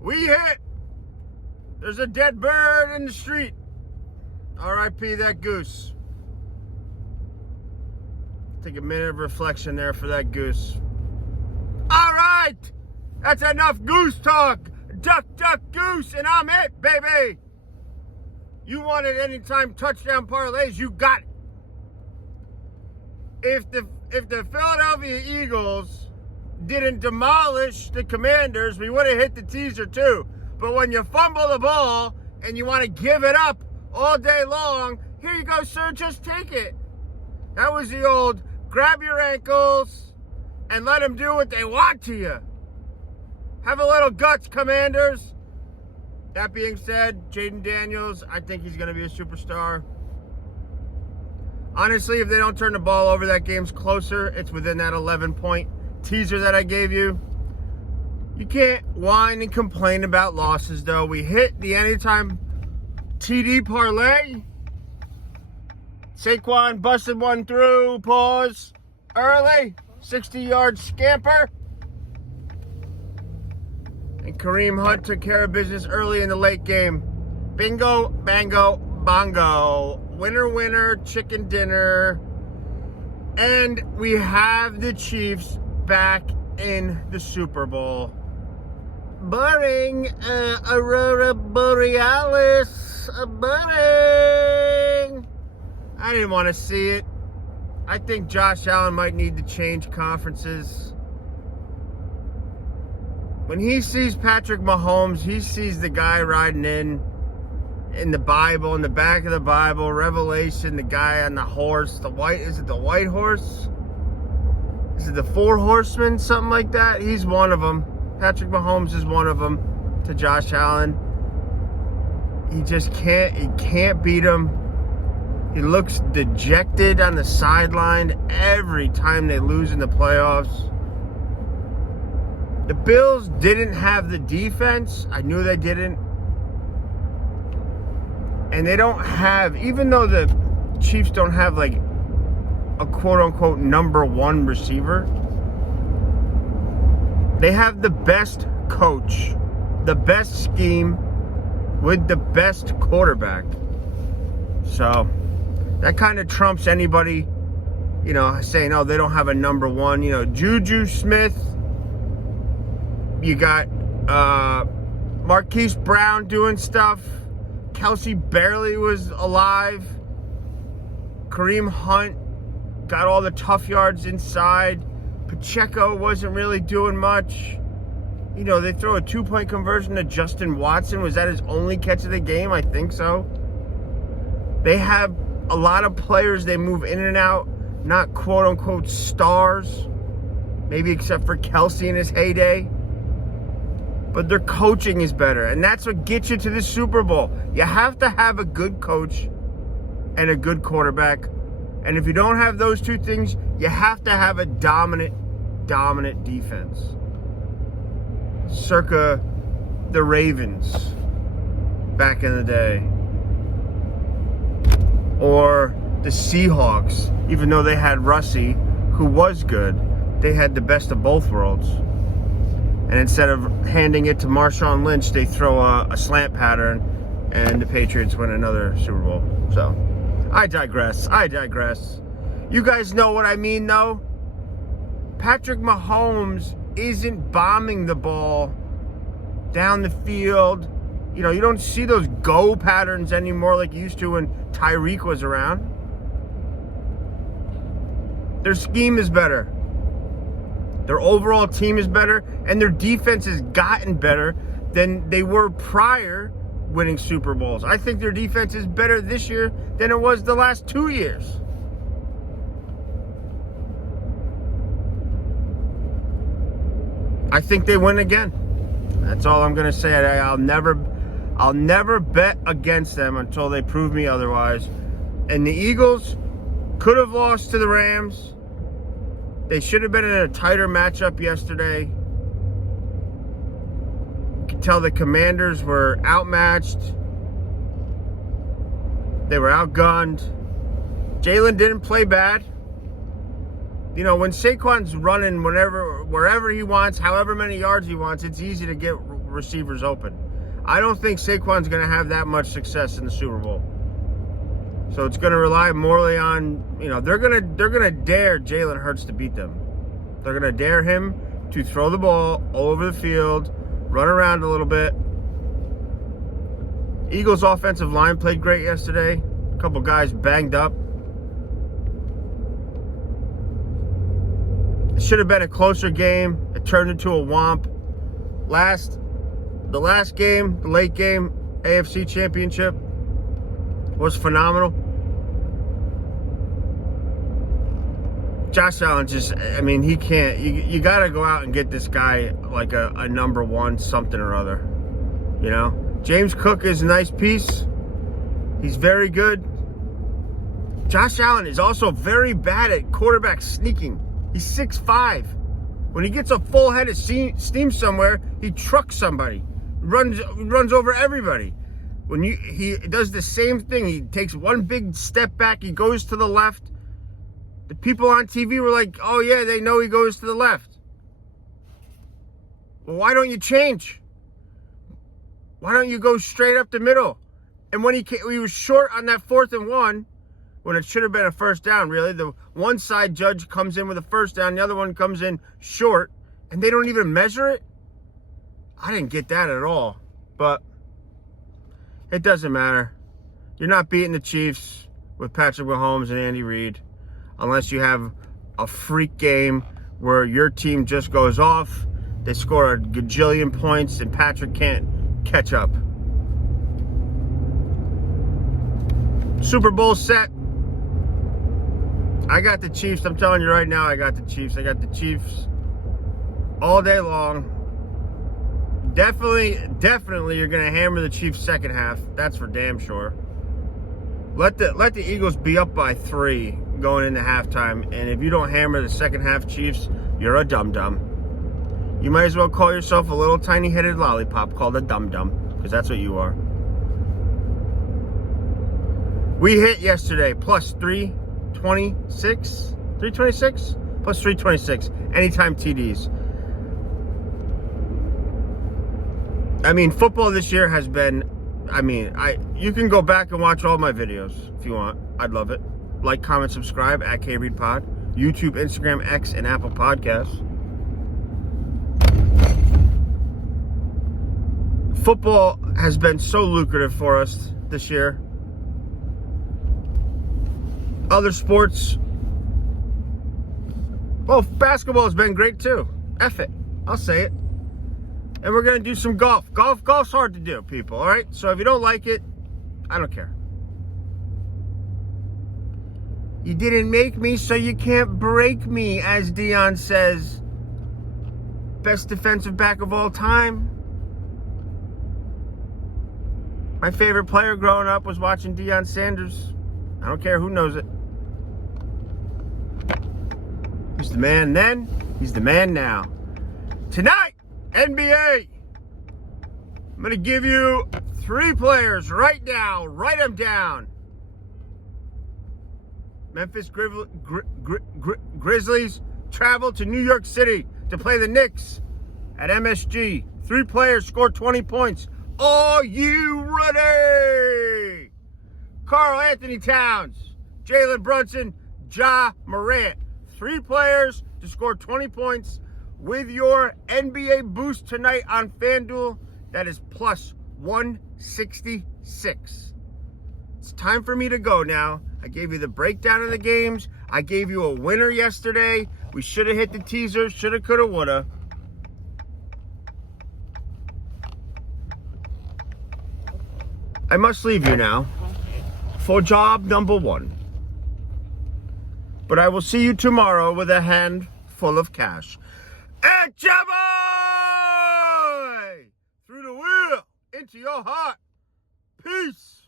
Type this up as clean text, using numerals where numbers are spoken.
We hit. There's a dead bird in the street. R.I.P. that goose. Take a minute of reflection there for that goose. All right. That's enough goose talk. Duck, duck, goose, and I'm it, baby. You wanted anytime touchdown parlays, you got it. If the Philadelphia Eagles didn't demolish the Commanders, we would have hit the teaser too. But when you fumble the ball and you want to give it up all day long, here you go, sir, just take it. That was the old grab your ankles and let them do what they want to you. Have a little guts, Commanders. That being said, Jaden Daniels, I think he's going to be a superstar. Honestly, if they don't turn the ball over, that game's closer. It's within that 11-point teaser that I gave you. You can't whine and complain about losses, though. We hit the anytime TD parlay. Saquon busted one through, pause, early, 60-yard scamper. And Kareem Hunt took care of business early in the late game. Bingo, bango, bongo. Winner, winner, chicken dinner. And we have the Chiefs back in the Super Bowl. Barring Aurora Borealis. Barring. I didn't want to see it. I think Josh Allen might need to change conferences. When he sees Patrick Mahomes, he sees the guy riding in the Bible, in the back of the Bible, Revelation, the guy on the horse, is it the white horse? Is it the four horsemen, something like that? He's one of them. Patrick Mahomes is one of them to Josh Allen. He can't beat him. He looks dejected on the sideline every time they lose in the playoffs. The Bills didn't have the defense. I knew they didn't. And they don't have, even though the Chiefs don't have like a quote-unquote number one receiver, they have the best coach, the best scheme, with the best quarterback. So that kind of trumps anybody, saying, oh, they don't have a number one. Juju Smith. You got Marquise Brown doing stuff. Kelsey barely was alive. Kareem Hunt got all the tough yards inside. Pacheco wasn't really doing much. They throw a 2-point conversion to Justin Watson. Was that his only catch of the game? I think so. They have a lot of players they move in and out, not quote-unquote stars, maybe except for Kelsey in his heyday. But their coaching is better, and that's what gets you to the Super Bowl. You have to have a good coach and a good quarterback. And if you don't have those two things, you have to have a dominant defense. Circa the Ravens back in the day. Or the Seahawks, even though they had Russie, who was good, they had the best of both worlds. And instead of handing it to Marshawn Lynch, they throw a slant pattern, and the Patriots win another Super Bowl. So, I digress. You guys know what I mean, though? Patrick Mahomes isn't bombing the ball down the field. You don't see those go patterns anymore like you used to when Tyreek was around. Their scheme is better. Their overall team is better, and their defense has gotten better than they were prior winning Super Bowls. I think their defense is better this year than it was the last 2 years. I think they win again. That's all I'm going to say. I'll never bet against them until they prove me otherwise. And the Eagles could have lost to the Rams. They should have been in a tighter matchup yesterday. You could tell the Commanders were outmatched. They were outgunned. Jalen didn't play bad. You know, when Saquon's running wherever he wants, however many yards he wants, it's easy to get receivers open. I don't think Saquon's going to have that much success in the Super Bowl. So it's going to rely morely on, you know, they're going to dare Jalen Hurts to beat them. They're going to dare him to throw the ball all over the field, run around a little bit. Eagles' offensive line played great yesterday. A couple guys banged up. It should have been a closer game. It turned into a womp. The last game, the late game, AFC Championship was phenomenal. Josh Allen I mean, he can't. You got to go out and get this guy like a number one something or other. You know? James Cook is a nice piece. He's very good. Josh Allen is also very bad at quarterback sneaking. He's 6'5". When he gets a full head of steam somewhere, he trucks somebody. Runs over everybody. When he does the same thing, he takes one big step back, he goes to the left. The people on TV were like, oh yeah, they know he goes to the left. Well, why don't you change? Why don't you go straight up the middle? And when he was short on that 4th and 1, when it should have been a first down, really. The one side judge comes in with a first down, the other one comes in short, and they don't even measure it? I didn't get that at all. But it doesn't matter. You're not beating the Chiefs with Patrick Mahomes and Andy Reid unless you have a freak game where your team just goes off, they score a gajillion points, and Patrick can't catch up. Super Bowl set. I got the Chiefs. I'm telling you right now, I got the Chiefs. I got the Chiefs all day long. Definitely you're going to hammer the Chiefs second half. That's for damn sure. Let the Eagles be up by 3 going into halftime. And if you don't hammer the second half Chiefs, you're a dum-dum. You might as well call yourself a little tiny-headed lollipop called a dum-dum, because that's what you are. We hit yesterday plus 326? 326? Plus 326. Anytime TDs. I mean, football this year has been, you can go back and watch all my videos if you want. I'd love it. Like, comment, subscribe at KReedPod. YouTube, Instagram, X, and Apple Podcasts. Football has been so lucrative for us this year. Other sports, well, basketball has been great too. F it. I'll say it. And we're going to do some golf. Golf's hard to do, people, all right? So if you don't like it, I don't care. You didn't make me, so you can't break me, as Deion says. Best defensive back of all time. My favorite player growing up was watching Deion Sanders. I don't care who knows it. He's the man then. He's the man now. Tonight, NBA. I'm going to give you 3 players right now. Write them down. Memphis Grizzlies travel to New York City to play the Knicks at MSG. 3 players scored 20 points. Are you ready? Karl Anthony Towns, Jalen Brunson, Ja Morant. 3 players to score 20 points with your NBA boost tonight on FanDuel. That is plus 166. It's time for me to go now. I gave you the breakdown of the games. I gave you a winner yesterday. We should have hit the teaser. Shoulda, coulda, woulda. I must leave you now for job number 1. But I will see you tomorrow with a hand full of cash. And Jabba! Through the wheel, into your heart. Peace.